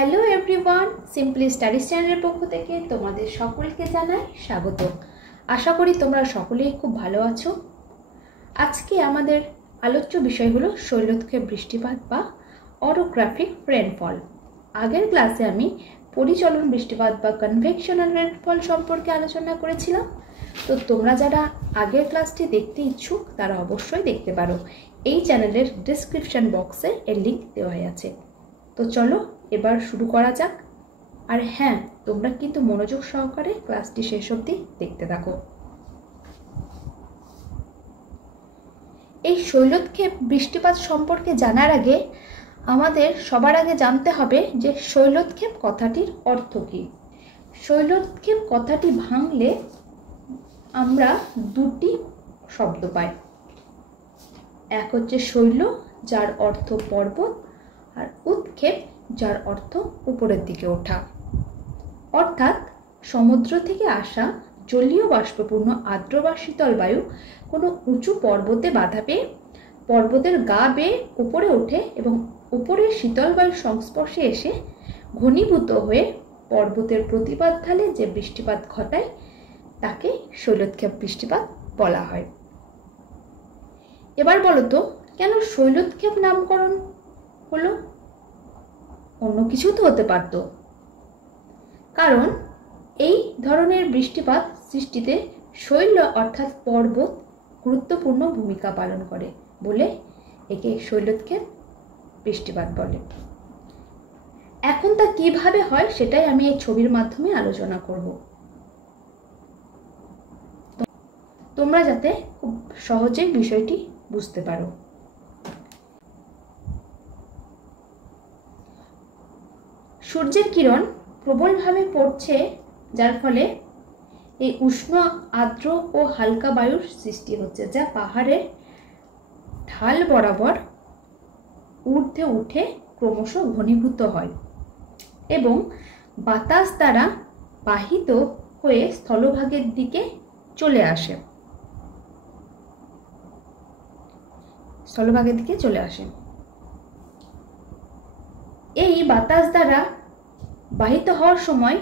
Hello everyone, simply studies চ্যানেলের পক্ষ থেকে তোমাদের সকলকে জানাই স্বাগত। আশা করি তোমরা সকলেই খুব ভালো আছো। আজকে আমাদের আলোচ্য বিষয় হলো শৈলক্ষেপ বৃষ্টিপাত বা অরোগ্রাফিক রেনফল। আগের ক্লাসে আমি পরিচলন বৃষ্টিপাত বা কনভেকশনাল রেনফল সম্পর্কে আলোচনা করেছিলাম। তো তোমরা যারা আগের ক্লাসটি দেখতে ইচ্ছুক তারা অবশ্যই দেখতে পারো। এই চ্যানেলের ডিসক্রিপশন বক্সে এর লিঙ্ক দেওয়া আছে। তো চলো এবার শুরু করা যাক। আর হ্যাঁ, তোমরা কিন্তু মনোযোগ সহকারে ক্লাসটি শেষ অবধি দেখতে থাকো। এই শৈলক্ষেপ বৃষ্টিপাত সম্পর্কে জানার আগে আমাদের সবার আগে জানতে হবে যে শৈলক্ষেপ কথাটির অর্থ কী। শৈলক্ষেপ কথাটি ভাঙলে আমরা দুটি শব্দ পাই। এক হচ্ছে শৈল, যার অর্থ পর্বত, আর উৎক্ষেপ, যার অর্থ উপরের দিকে ওঠা। অর্থাৎ সমুদ্র থেকে আসা জলীয় বাষ্পপূর্ণ আর্দ্র বা শীতল বায়ু কোনো উঁচু পর্বতে বাধা পেয়ে পর্বতের গা বেয়ে উপরে ওঠে এবং উপরের শীতল বায়ুর সংস্পর্শে এসে ঘনীভূত হয়ে পর্বতের প্রতিপাদ ঢালে যে বৃষ্টিপাত ঘটায় তাকে শৈলক্ষেপ বৃষ্টিপাত বলা হয়। এবার বলো তো, কেন শৈলক্ষেপ নামকরণ হলো? অন্য কিছু তো হতে পারত। কারণ এই ধরনের বৃষ্টিপাত সৃষ্টিতে শৈল অর্থাৎ পর্বত গুরুত্বপূর্ণ ভূমিকা পালন করে বলে একে শৈলক্ষেপ বৃষ্টিপাত বলে। এখন তা কিভাবে হয় সেটাই আমি এই ছবির মাধ্যমে আলোচনা করব, তোমরা যাতে খুব সহজেই বিষয়টি বুঝতে পারো। সূর্যের কিরণ প্রবলভাবে পড়ছে, যার ফলে এই উষ্ণ আর্দ্র ও হালকা বায়ুর সৃষ্টি হচ্ছে, যা পাহাড়ের ঢাল বরাবর ঊর্ধ্বে উঠে ক্রমশ ঘনীভূত হয় এবং বাতাস দ্বারা বাহিত হয়ে স্থলভাগের দিকে চলে আসে। এই বাতাস দ্বারা বাহিত হওয়ার সময়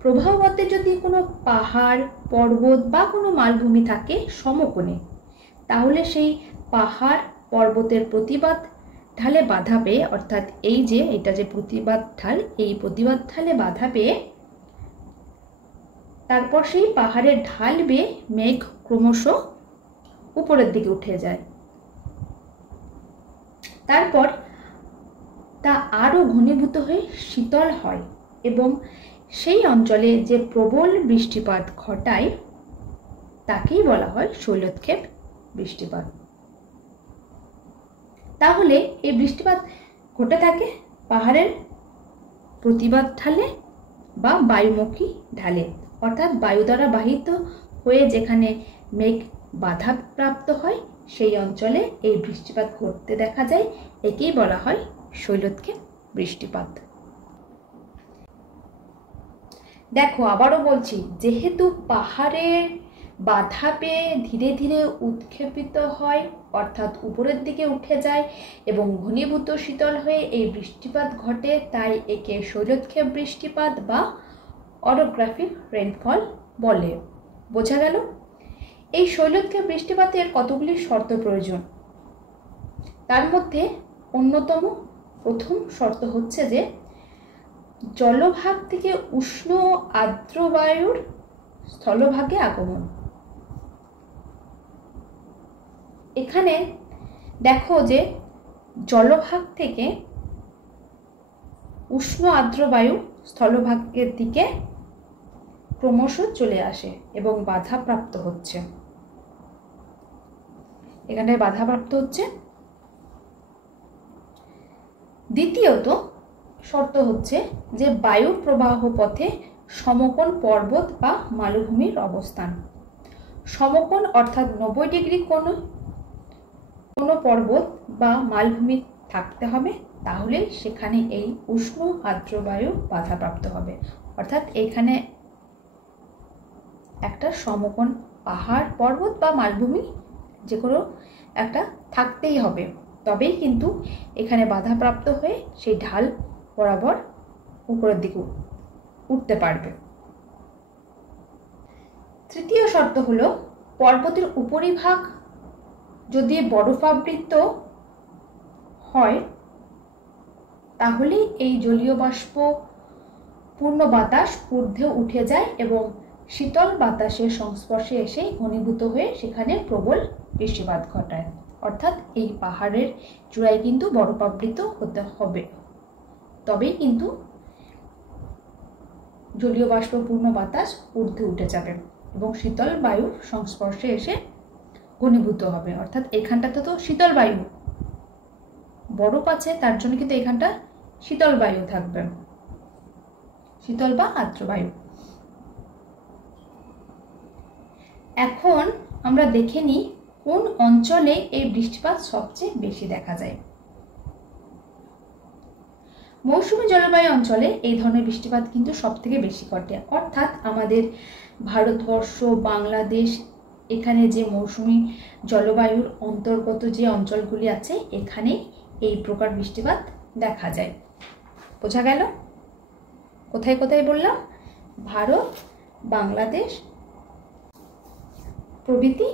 প্রবাহপথে যদি কোনো পাহাড়, পর্বত বা কোনো মালভূমি থাকে সমকোণে, তাহলে সেই পাহাড় পর্বতের প্রতিবাদ ঢালে বাধা পেয়ে, অর্থাৎ এই যে এটা যে প্রতিবাদ ঢাল, এই প্রতিবাদ ঢালে বাধা পেয়ে তারপর সেই পাহাড়ের ঢাল বেয়ে মেঘ ক্রমশ উপরের দিকে উঠে যায়। তারপর তা আরো ঘনীভূত হয়ে শীতল হয় এবং সেই অঞ্চলে যে প্রবল বৃষ্টিপাত ঘটায় তাকেই বলা হয় শৈলক্ষেপ বৃষ্টিপাত। তাহলে এই বৃষ্টিপাত ঘটে থাকে পাহাড়ের প্রতিবাদ ঢালে বা বায়ুমুখী ঢালে, অর্থাৎ বায়ু দ্বারা বাহিত হয়ে যেখানে মেঘ বাধাপ্রাপ্ত হয় সেই অঞ্চলে এই বৃষ্টিপাত ঘটতে দেখা যায়। একেই বলা হয় শৈলক্ষেপ বৃষ্টিপাত। দেখো, আবারও বলছি, যেহেতু পাহাড়ের বাধা পেয়ে ধীরে ধীরে উৎক্ষেপিত হয়, অর্থাৎ উপরের দিকে উঠে যায় এবং ঘনীভূত শীতল হয়ে এই বৃষ্টিপাত ঘটে, তাই একে শৈলক্ষেপ বৃষ্টিপাত বা অরোগ্রাফিক রেনফল বলে। বোঝা গেল? এই শৈলক্ষেপ বৃষ্টিপাতের কতগুলি শর্ত প্রয়োজন। তার মধ্যে অন্যতম প্রথম শর্ত হচ্ছে যে জলভাগ থেকে উষ্ণ আর্দ্র বায়ুর স্থলভাগে আগমন। এখানে দেখো যে জলভাগ থেকে উষ্ণ আর্দ্র বায়ু স্থলভাগের দিকে ক্রমশ চলে আসে এবং বাধাপ্রাপ্ত হচ্ছে। এখানে বাধাপ্রাপ্ত হচ্ছে। দ্বিতীয়ত শর্ত হচ্ছে যে বায়ু প্রবাহ পথে সমকোণ পর্বত বা মালভূমির অবস্থান। সমকোণ অর্থাৎ 90 ডিগ্রি কোনো পর্বত বা মালভূমি থাকতে হবে, তাহলে সেখানে এই উষ্ণ আর্দ্র বায়ু বাধাপ্রাপ্ত হবে। অর্থাৎ এখানে একটা সমকোণ পাহাড়, পর্বত বা মালভূমি যে কোনো একটা থাকতেই হবে, তবেই কিন্তু এখানে বাধাপ্রাপ্ত হয়ে সেই ঢাল বরাবর উপরের দিকে উঠতে পারবে। তৃতীয় শর্ত হলো পর্বতের উপরিভাগ যদি বরফাবৃত হয় তাহলে এই জলীয় বাষ্প পূর্ণ বাতাস ঊর্ধ্বে উঠে যায় এবং শীতল বাতাসের সংস্পর্শে এসে ঘনীভূত হয়ে সেখানে প্রবল বৃষ্টিপাত ঘটায়। অর্থাৎ এই পাহাড়ের চূড়ায় কিন্তু বরফাবৃত হতে হবে, তবেই কিন্তু জলীয় বাষ্পপূর্ণ বাতাস ঊর্ধ্বে উঠে যাবে এবং শীতল বায়ুর সংস্পর্শে এসে ঘনীভূত হবে। অর্থাৎ এখানটাতে তো শীতল বায়ু, বরফ আছে তার জন্য কিন্তু এখানটা শীতল বায়ু থাকবে, শীতল বা আর্দ্র বায়ু। এখন আমরা দেখে নিই কোন অঞ্চলে এই বৃষ্টিপাত সবচেয়ে বেশি দেখা যায়। মৌসুমী জলবায়ু অঞ্চলে এই ধরনের বৃষ্টিপাত কিন্তু সবথেকে বেশি ঘটে। অর্থাৎ আমাদের ভারতবর্ষ, বাংলাদেশ, এখানে যে মৌসুমী জলবায়ুর অন্তর্গত যে অঞ্চলগুলি আছে এখানে এই প্রকার বৃষ্টিপাত দেখা যায়। বোঝা গেল? কোথায় কোথায় বললাম? ভারত, বাংলাদেশ প্রভৃতি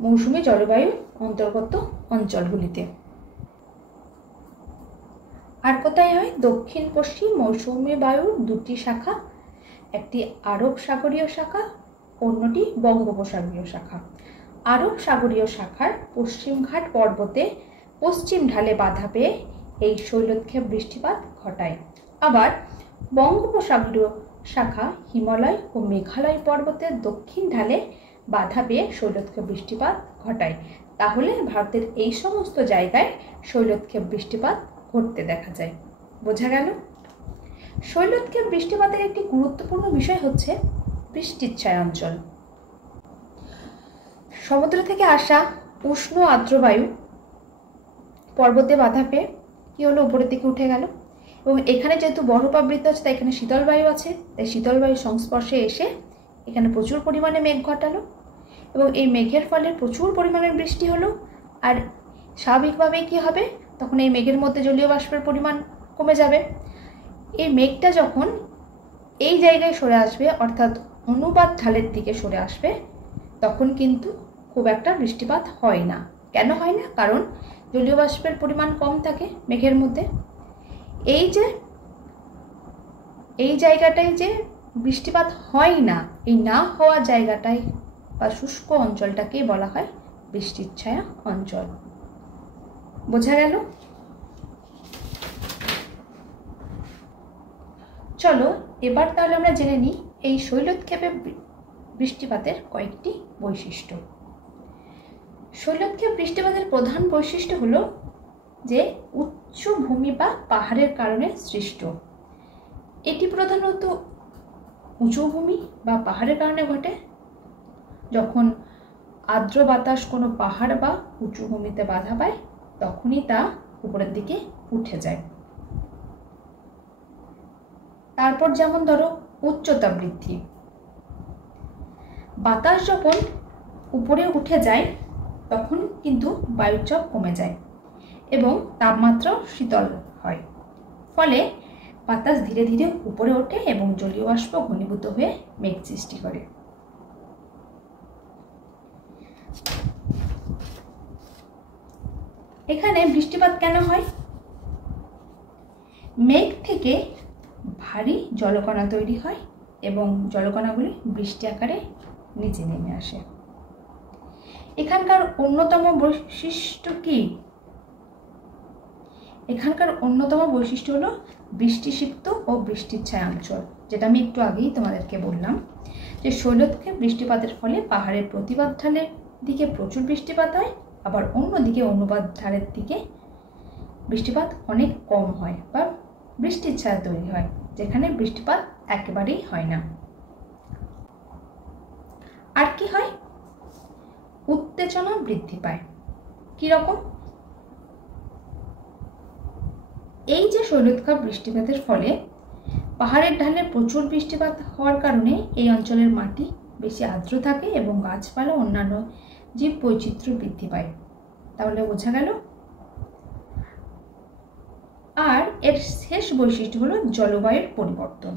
মৌসুমী জলবায়ুর অন্তর্গত অঞ্চলগুলিতে। আর কোথায় হয়? দক্ষিণ পশ্চিম মৌসুমী বায়ুর দুটি শাখা, একটি আরব সাগরীয় শাখা, অন্যটি বঙ্গোপসাগরীয় শাখা। আরব সাগরীয় শাখার পশ্চিম ঘাট পর্বতে পশ্চিম ঢালে বাধা পেয়ে এই শৈলোৎক্ষেপ বৃষ্টিপাত ঘটায়। আবার বঙ্গোপসাগরীয় শাখা হিমালয় ও মেঘালয় পর্বতের দক্ষিণ ঢালে বাধা পেয়ে শৈলোৎক্ষেপ বৃষ্টিপাত ঘটায়। তাহলে ভারতের এই সমস্ত জায়গায় শৈলোৎক্ষেপ বৃষ্টিপাত ঘটতে দেখা যায়। বোঝা গেল? শৈলোৎক্ষেপ বৃষ্টিপাতের একটি গুরুত্বপূর্ণ বিষয় হচ্ছে বৃষ্টির ছায়া অঞ্চল। সমুদ্র থেকে আসা উষ্ণ আর্দ্র বায়ু পর্বতে বাধা পেয়ে কি হলো? উপরের দিকে উঠে গেল এবং এখানে যেহেতু বরফাবৃত আছে তাই এখানে শীতল বায়ু আছে, তাই শীতল বায়ুর সংস্পর্শে এসে এখানে প্রচুর পরিমাণে মেঘ ঘটালো এবং এই মেঘের ফলে প্রচুর পরিমাণের বৃষ্টি হলো। আর স্বাভাবিকভাবেই কি হবে? তখন এই মেঘের মধ্যে জলীয় বাষ্পের পরিমাণ কমে যাবে। এই মেঘটা যখন এই জায়গায় সরে আসবে, অর্থাৎ অনুপাত ঢালের দিকে সরে আসবে, তখন কিন্তু খুব একটা বৃষ্টিপাত হয় না। কেন হয় না? কারণ জলীয় বাষ্পের পরিমাণ কম থাকে মেঘের মধ্যে। এই জায়গাটায় যে বৃষ্টিপাত হয় না, এই না হওয়া জায়গাটায় বা শুষ্ক অঞ্চলটাকে বলা হয় বৃষ্টির ছায়া অঞ্চল। বোঝা গেল? চলো এবার তাহলে আমরা জেনে নিই এই শৈলোৎক্ষেপে বৃষ্টিপাতের কয়েকটি বৈশিষ্ট্য। শৈলোৎক্ষেপ বৃষ্টিপাতের প্রধান বৈশিষ্ট্য হলো যে উচ্চ ভূমি বা পাহাড়ের কারণে সৃষ্ট। এটি প্রধানত উঁচু ভূমি বা পাহাড়ের কারণে ঘটে। যখন আর্দ্র বাতাস কোনো পাহাড় বা উঁচু ভূমিতে বাধা পায় তখনই তা উপরের দিকে উঠে যায়। তারপর যেমন ধরো উচ্চতা বৃদ্ধি, বাতাস যখন উপরে উঠে যায় তখন কিন্তু বায়ুচাপ কমে যায় এবং তাপমাত্রাও শীতল হয়, ফলে বাতাস ধীরে ধীরে উপরে ওঠে এবং জলীয় বাষ্প ঘনীভূত হয়ে মেঘ সৃষ্টি করে। এখানে বৃষ্টিপাত কেন হয়? মেঘ থেকে ভারী জলকণা তৈরি হয় এবং জলকণাগুলি বৃষ্টি আকারে নিচে নেমে আসে। এখানকার অন্যতম বৈশিষ্ট্য কি? এখানকার অন্যতম বৈশিষ্ট্য হলো বৃষ্টিসিক্ত ও বৃষ্টির ছায়া অঞ্চল, যেটা আমি একটু আগেই তোমাদেরকে বললাম যে শৈলোৎক্ষেপ বৃষ্টিপাতের ফলে পাহাড়ের প্রতিবাদ ঢালের দিকে প্রচুর বৃষ্টিপাত হয়, আবার অন্যদিকে অনুপাত ঢালের দিকে বৃষ্টিপাত অনেক কম হয় বা বৃষ্টির ছায়া তৈরি হয়, যেখানে বৃষ্টিপাত একেবারেই হয় না। আর কি হয়? উত্তেজনা বৃদ্ধি পায়। কি রকম? এই যে শৈলোৎক্ষেপ বৃষ্টিপাতের ফলে পাহাড়ের ঢালে প্রচুর বৃষ্টিপাত হওয়ার কারণে এই অঞ্চলের মাটি বেশি আর্দ্র থাকে এবং গাছপালা অন্যান্য জীব বৈচিত্র্য বৃদ্ধি পায়। তাহলে বোঝা গেল আর এর শেষ বৈশিষ্ট্য হলো জলবায়ুর পরিবর্তন।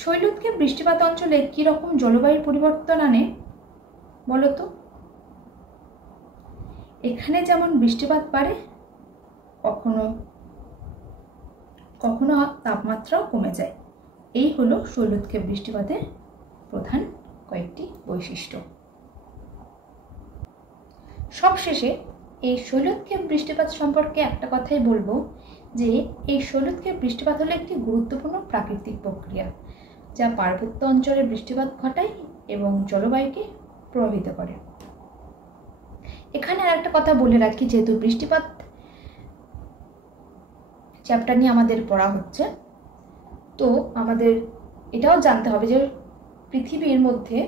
শৈলোৎক্ষেপ বৃষ্টিপাত অঞ্চলে কি রকম জলবায়ুর পরিবর্তন আনে বলো তো? এখানে যেমন বৃষ্টিপাত বাড়ে, কখনো কখনো তাপমাত্রাও কমে যায়। এই হলো শৈলোৎক্ষেপ বৃষ্টিপাতের প্রধান কয়েকটি বৈশিষ্ট্য। সবশেষে এই শৈলোৎক্ষেপ বৃষ্টিপাত সম্পর্কে একটা কথাই বলবো যে এই শৈলোৎক্ষেপ বৃষ্টিপাত হলো একটি গুরুত্বপূর্ণ প্রাকৃতিক প্রক্রিয়া যা পার্বত্য অঞ্চলে বৃষ্টিপাত ঘটায় এবং জলবায়ুকে প্রভাবিত করে। এখানে আর একটা কথা বলে রাখি, যেহেতু বৃষ্টিপাত চ্যাপ্টার নিয়ে আমাদের পড়া হচ্ছে, তো আমাদের এটাও জানতে হবে যে পৃথিবীর মধ্যে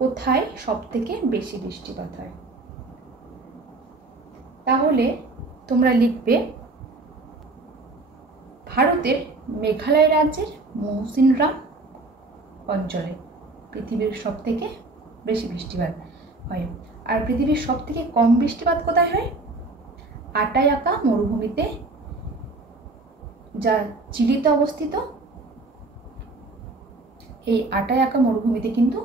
কোথায় সবথেকে বেশি বৃষ্টিপাত হয়। তাহলে তোমরা লিখবে ভারতের মেঘালয় রাজ্যের মৌসিনরাম অঞ্চলে পৃথিবীর সবথেকে বেশি বৃষ্টিপাত হয়। আর পৃথিবীর সবথেকে কম বৃষ্টিপাত কোথায় হয়? আটায়াকা মরুভূমিতে, যা চিলিতে অবস্থিত। এই আটায়াকা মরুভূমিতে কিন্তু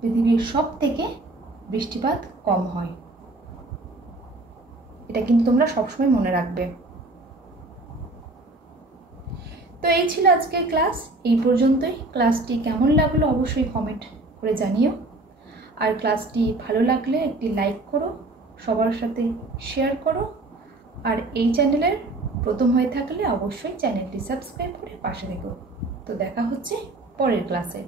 পৃথিবীর সবথেকে বৃষ্টিপাত কম হয়। এটা কিন্তু তোমরা সবসময় মনে রাখবে। তো এই ছিল আজকের ক্লাস, এই পর্যন্তই। ক্লাসটি কেমন লাগলো অবশ্যই কমেন্ট করে জানিও। আর ক্লাসটি ভালো লাগলে একটি লাইক করো, সবার সাথে শেয়ার করো। আর এই চ্যানেলের প্রথম হয়ে থাকলে অবশ্যই চ্যানেলটি সাবস্ক্রাইব করে পাশে থেকো। তো দেখা হচ্ছে পরের ক্লাসে।